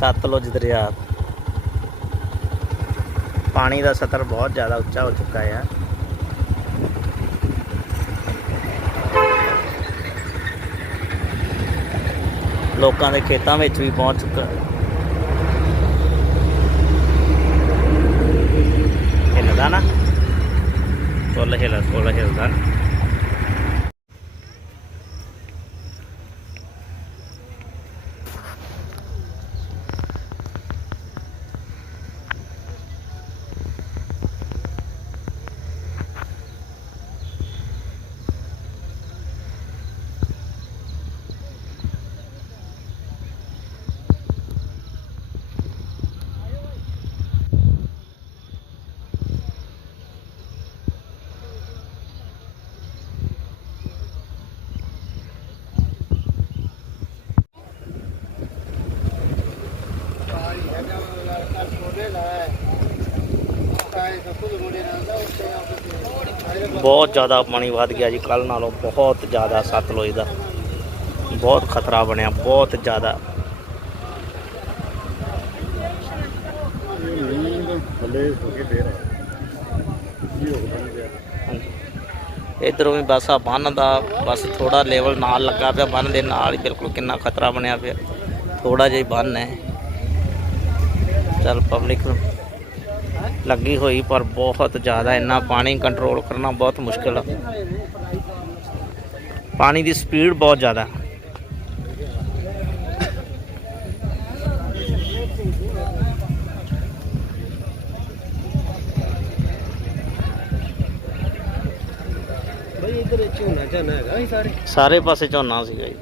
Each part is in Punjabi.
ਸਤਲੁਜ ਦਰਿਆ। ਪਾਣੀ ਦਾ ਸਤਰ ਬਹੁਤ ਜ਼ਿਆਦਾ ਉੱਚਾ ਹੋ ਚੁੱਕਾ ਹੈ ਲੋਕਾਂ ਦੇ ਖੇਤਾਂ ਵਿੱਚ ਵੀ ਪਹੁੰਚ ਚੁੱਕਾ। ਹਿੱਲਦਾ ਨਾ। ਫੁੱਲ ਹਿੱਲ ਫੁੱਲ ਹਿੱਲਦਾ। ਬਹੁਤ ਜ਼ਿਆਦਾ ਪਾਣੀ ਵੱਧ ਗਿਆ ਜੀ ਕੱਲ ਨਾਲੋਂ ਬਹੁਤ ਜ਼ਿਆਦਾ ਸਤਲੁਜ ਦਾ। ਬਹੁਤ ਖਤਰਾ ਬਣਿਆ, ਬਹੁਤ ਜ਼ਿਆਦਾ। ਥੱਲੇ ਇਧਰੋਂ ਵੀ ਬਸ ਆ, ਬੰਨ ਦਾ ਬਸ ਥੋੜਾ ਲੈਵਲ ਨਾਲ ਲੱਗਾ ਪਿਆ, ਬੰਨ ਦੇ ਨਾਲ ਹੀ ਬਿਲਕੁਲ ਕਿੰਨਾ ਖਤਰਾ ਬਣਿਆ ਪਿਆ। ਥੋੜਾ ਜਿਹਾ ਹੀ ਬੰਨ ਹੈ। ਚਲ ਪਬਲਿਕ ਲੱਗੀ ਹੋਈ ਪਰ ਬਹੁਤ ਜ਼ਿਆਦਾ ਇੰਨਾ ਪਾਣੀ ਕੰਟਰੋਲ ਕਰਨਾ ਬਹੁਤ ਮੁਸ਼ਕਿਲ ਆ। ਪਾਣੀ ਦੀ ਸਪੀਡ ਬਹੁਤ ਜ਼ਿਆਦਾ। ਬਈ ਇਧਰ ਝੋਨਾ ਝਾਨਾ ਹੈਗਾ ਹੀ ਸਾਰੇ? ਸਾਰੇ ਪਾਸੇ ਝੋਨਾ ਸੀਗਾ ਜੀ।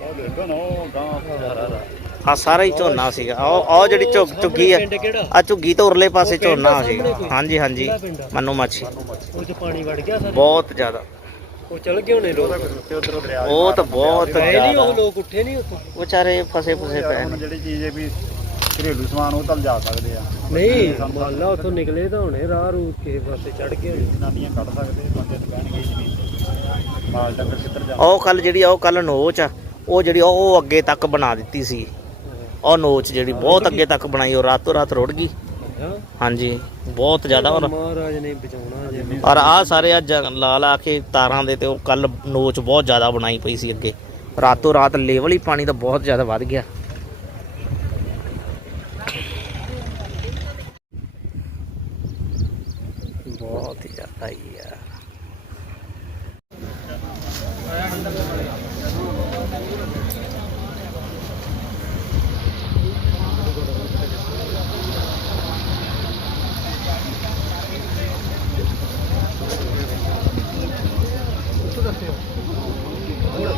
ਉਹ ਦੇਖੋ ਨਾ ਉਹ ਗਾਂ ਸਾਰਾ ਦਾ। ਆ ਸਾਰਾ ਹੀ ਝੋਨਾ ਸੀਗਾ। ਉਹ ਉਹ ਜਿਹੜੀ ਝੁੱਗ ਝੁੱਗੀ ਪਿੰਡ ਕਿਹੜਾ? ਆ ਝੁੱਗੀ ਤੋਂ ਉਰਲੇ ਪਾਸੇ ਝੋਨਾ ਆ ਸੀਗਾ। ਕੋਈ? ਹਾਂਜੀ ਹਾਂਜੀ। ਆ? ਮੰਨੂ ਮਾਛੀ। ਉਹ ਚ ਪਾਣੀ ਵੜ ਗਿਆ ਸਾਰੇ? ਬਹੁਤ ਜ਼ਿਆਦਾ। ਉਹ ਚਲ ਗਏ ਹੋਣੇ ਲੋਕ? ਤੇ ਉਧਰ ਦਰਿਆ ਉਹ ਤਾਂ ਬਹੁਤ ਗਏ ਨਹੀਂ ਉਹ ਜ਼ਿਆਦਾ ਲੋਕ ਉੱਠੇ ਨਹੀਂ ਉੱਥੋਂ? ਵਿਚਾਰੇ ਫਸੇ ਫਸੇ ਪਏ ਹੁਣ ਨੇ ਜਿਹੜੀ ਚੀਜ਼ ਹੈ ਵੀ ਘਰੇਲੂ ਸਮਾਨ ਉਹ ਤਾਂ ਜਾ ਸਕਦੇ ਆ। ਨਹੀਂ ਮੰਨ ਲਾ ਉੱਥੋਂ ਨਿਕਲੇ ਤਾਂ ਹੁਣੇ ਰਾਹ ਰੂ ਕਿਸੇ ਪਾਸੇ ਚੜ ਗਏ ਹੋਣੇ। ਜਨਾਨੀਆਂ ਕੱਢ ਸਕਦੇ ਬੰਦੇ ਤਾਂ ਬਹਿਣਗੇ ਹੀ ਨਹੀਂ ਮਾਲ ਡੰਗਰ ਕਿੱਧਰ ਜਾ ਉਹ ਕੱਲ ਜਿਹੜੀ ਆ ਉਹ ਕੱਲ ਨੋਚ ਆ ਉਹ ਜਿਹੜੀ ਉਹ ਅੱਗੇ ਤੱਕ ਬਣਾ ਦਿੱਤੀ ਸੀ। ਉਹ ਨੋਚ ਜਿਹੜੀ ਬਹੁਤ ਅੱਗੇ ਤੱਕ ਬਣਾਈ ਉਹ ਰਾਤੋਂ ਰਾਤ ਰੁੜ ਗਈ। ਹਾਂਜੀ ਬਹੁਤ ਜ਼ਿਆਦਾ ਔਰ ਮਹਾਰਾਜ ਨੇ ਬਚਾਉਣਾ ਜੇ। ਔਰ ਆ ਸਾਰੇ ਆ ਲਾ ਲਾ ਕੇ ਤਾਰਾਂ ਦੇ ਤੇ ਉਹ ਕੱਲ ਨੋਚ ਬਹੁਤ ਜ਼ਿਆਦਾ ਬਣਾਈ ਪਈ ਸੀ ਅੱਗੇ। ਰਾਤੋਂ ਰਾਤ ਲੈਵਲ ਹੀ ਪਾਣੀ ਦਾ ਬਹੁਤ ਜ਼ਿਆਦਾ ਵੱਧ ਗਿਆ। ਬਹੁਤ ਹੀ ਜ਼ਿਆਦਾ ਹੀ ਆ।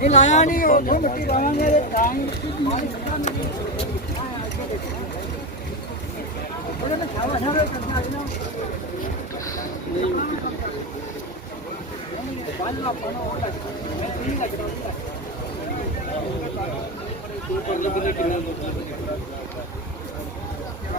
ਇਹ ਲਾਇਆ ਨਹੀਂ, ਉਹ ਮਿੱਟੀ ਪਾਵਾਂਗੇ ਤੇ ਤਾਂ ਹੀ ਉਹਨੇ ਤਾਂ ਛਾਵਾ ਛਾਵਾ ਕਰਨਾ ਹੈ ਨਾ। ਹੋ ਚੁੱਕੋ ਹੋ